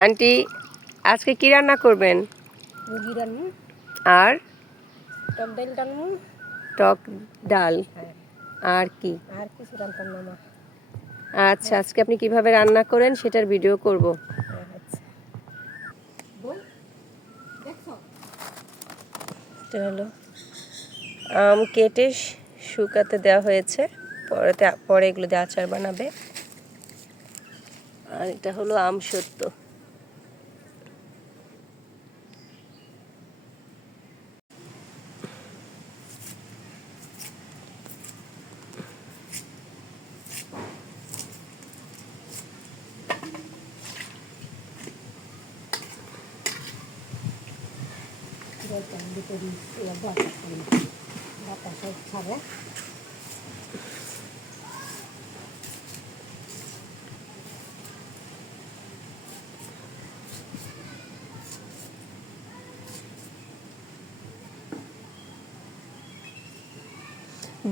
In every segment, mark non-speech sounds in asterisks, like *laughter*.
Aunty আজকে কি রান্না করবেন? মুরগি রান্না। আর? টক ডাল রান্না। টক ডাল। হ্যাঁ। আর কি? আর কিছু রান্তাম না। আচ্ছা আজকে আপনি কীভাবে রান্না করেন সেটার ভিডিও করব। হ্যাঁ, আচ্ছা। হলো আম কেটে শুকাতে দেওয়া হয়েছে। পরে পরে এগুলো দিয়ে আচার বানাবে। আর এটা হলো আম সত্য।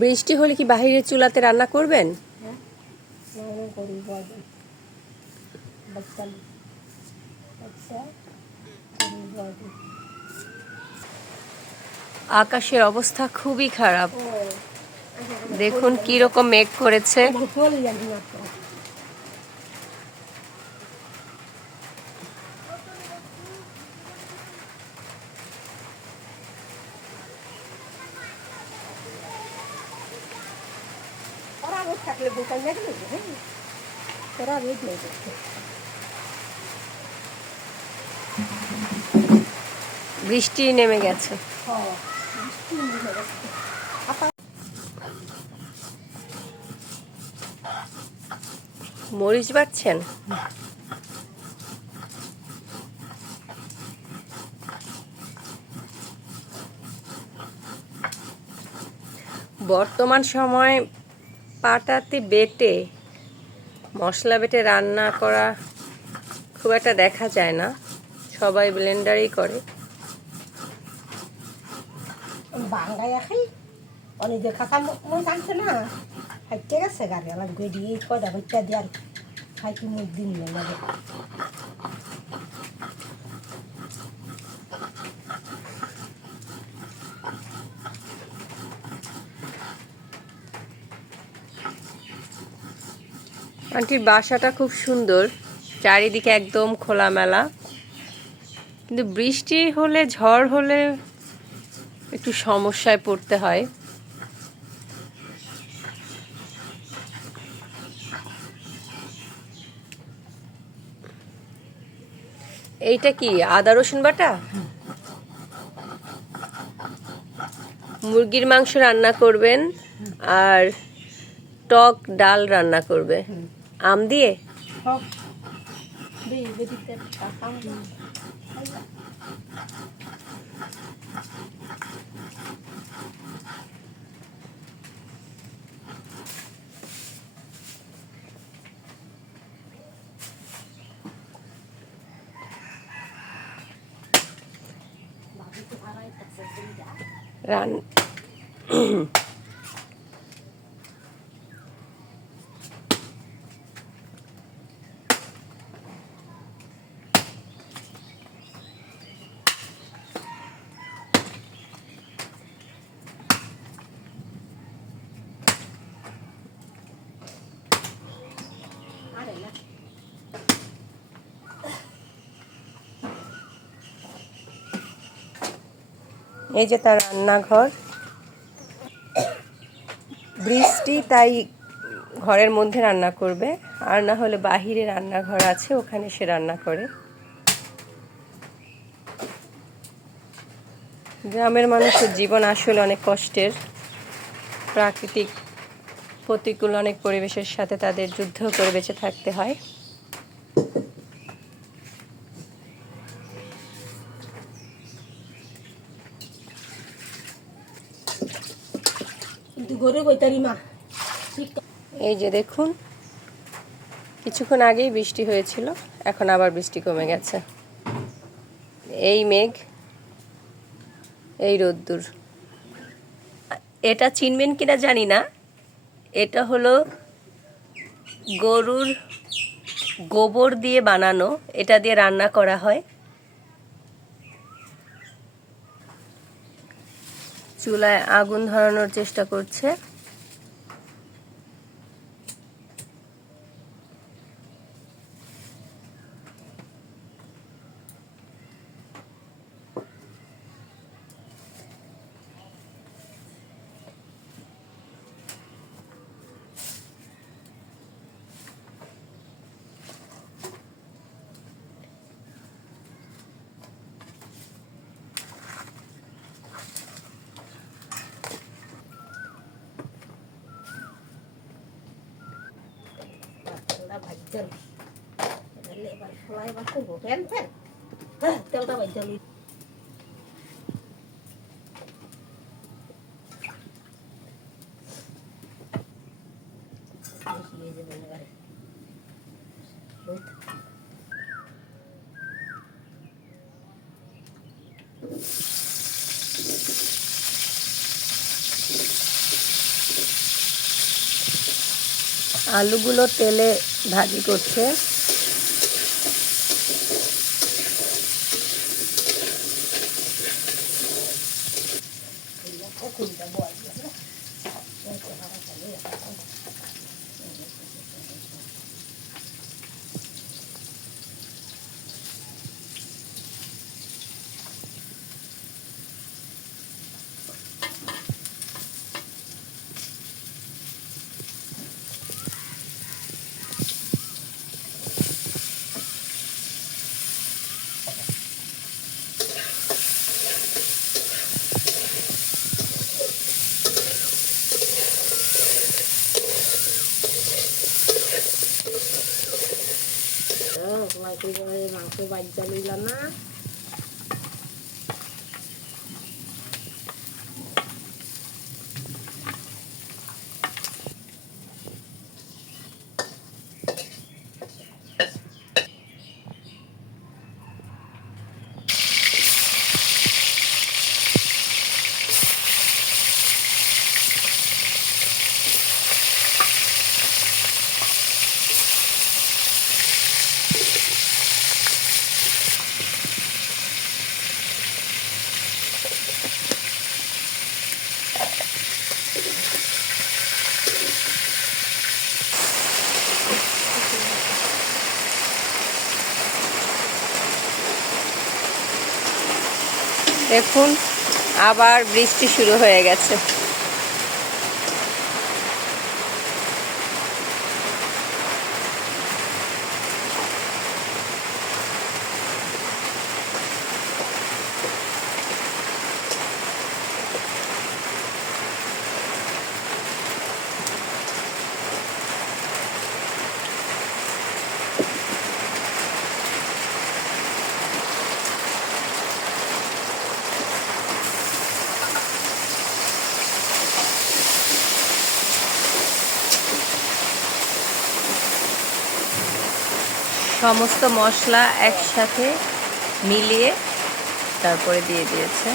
বৃষ্টি হলে কি বাহিরের চুলাতে রান্না করবেন? হ্যাঁ বাচ্চা বাজে আকাশের অবস্থা খুবই খারাপ। দেখুন কি রকম মেঘ করেছে। বৃষ্টি নেমে গেছে। হ্যাঁ বৃষ্টি নেমে গেছে। আপা মরিচ বাড়ছেন বর্তমান সময় পাটাতে বেটে, মশলা বেটে রান্না করা খুব একটা দেখা যায় না। সবাই ব্লেন্ডারই করে। বাঙ্গাই খাই অনেক মই না। হাইতে গেছে গাড়ি আমার গড়ি এই কয়টা বাচ্চা দিয়ে আর খাইতে মুখ দিন লাগে আন্টির বাসাটা খুব সুন্দর। চারিদিকে একদম খোলামেলা। কিন্তু বৃষ্টি হলে, ঝড় হলে একটু সমস্যায় পড়তে হয়। এইটা কি, আদা, রসুন বাটা? মুরগির মাংস রান্না করবেন আর টক ডাল রান্না করবে। আম দিয়ে? run. *clears throat* এই যে তার রান্নাঘর। বৃষ্টি তাই ঘরের মধ্যে রান্না করবে। আর না হলে বাহিরে রান্নাঘর আছে, ওখানে সে রান্না করে। গ্রামের মানুষের জীবন আসলে অনেক কষ্টের। প্রাকৃতিক প্রতিকূল অনেক পরিবেশের সাথে তাদের যুদ্ধ করে বেঁচে থাকতে হয়। এই যে দেখুন, কিছুক্ষণ আগেই বৃষ্টি হয়েছিল, এখন আবার বৃষ্টি কমে গেছে। এই মেঘ, এই রোদ্দুর। এটা চিনবেন কিনা জানি না, এটা হলো গরুর গোবর দিয়ে বানানো, এটা দিয়ে রান্না করা হয়। চুলায় আগুন ধরানোর চেষ্টা করছে। ভাজতে এবার ফ্রাই বা করব ফ্যান হ্যাঁ তেলটা ভাজতে হবে বেশি হয়ে যাবে এবারে ওই তো। আলুগুলো তেলে ভাজি করছে। মাংস বাজ্যা লইল না। দেখুন আবার বৃষ্টি শুরু হয়ে গেছে। সমস্ত মশলা একসাথে মিলিয়ে তারপরে দিয়ে দিয়েছে।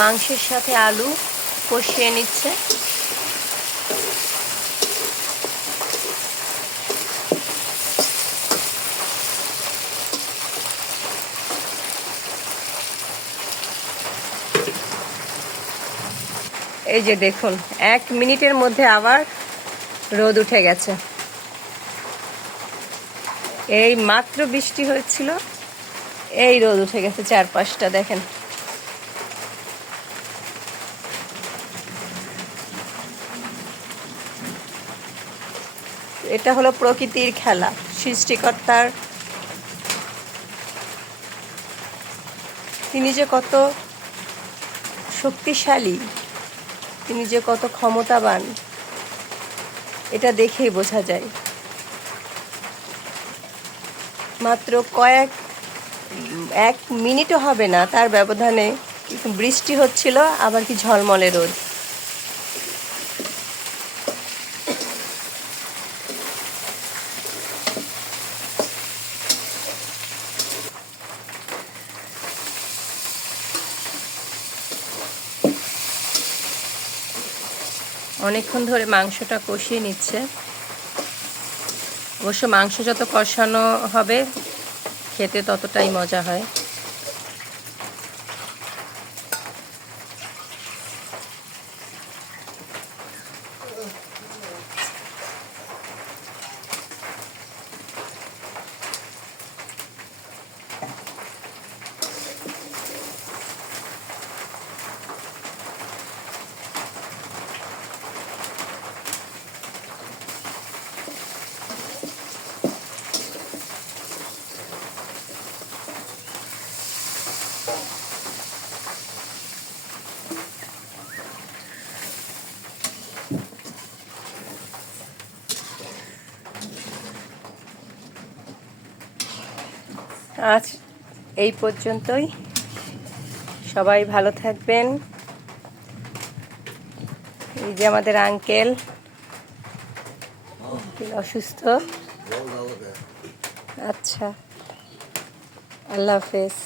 মাংসের সাথে আলু কষিয়ে নিচ্ছে। এই যে দেখুন, এক মিনিটের মধ্যে আবার রোদ উঠে গেছে। এই মাত্র বৃষ্টি হয়েছিল, এই রোদ উঠে গেছে চারপাশটা, দেখেন। এটা হলো প্রকৃতির খেলা, সৃষ্টিকর্তার। তিনি যে কত শক্তিশালী, তিনি যে কত ক্ষমতাবান, এটা দেখেই বোঝা যায়। মাত্র কয়েক, এক মিনিটও হবে না, তার ব্যবধানে বৃষ্টি হচ্ছিল, আবার কি ঝলমলে রোদ। অনেকক্ষণ ধরে মাংসটা কষিয়ে নিচ্ছে। অবশ্য মাংস যত কষানো হবে খেতে ততটাই মজা হয়। আজ এই পর্যন্তই। সবাই ভালো থাকবেন। এই যে আমাদের আঙ্কেল অসুস্থ। আচ্ছা আল্লাহ হাফেজ।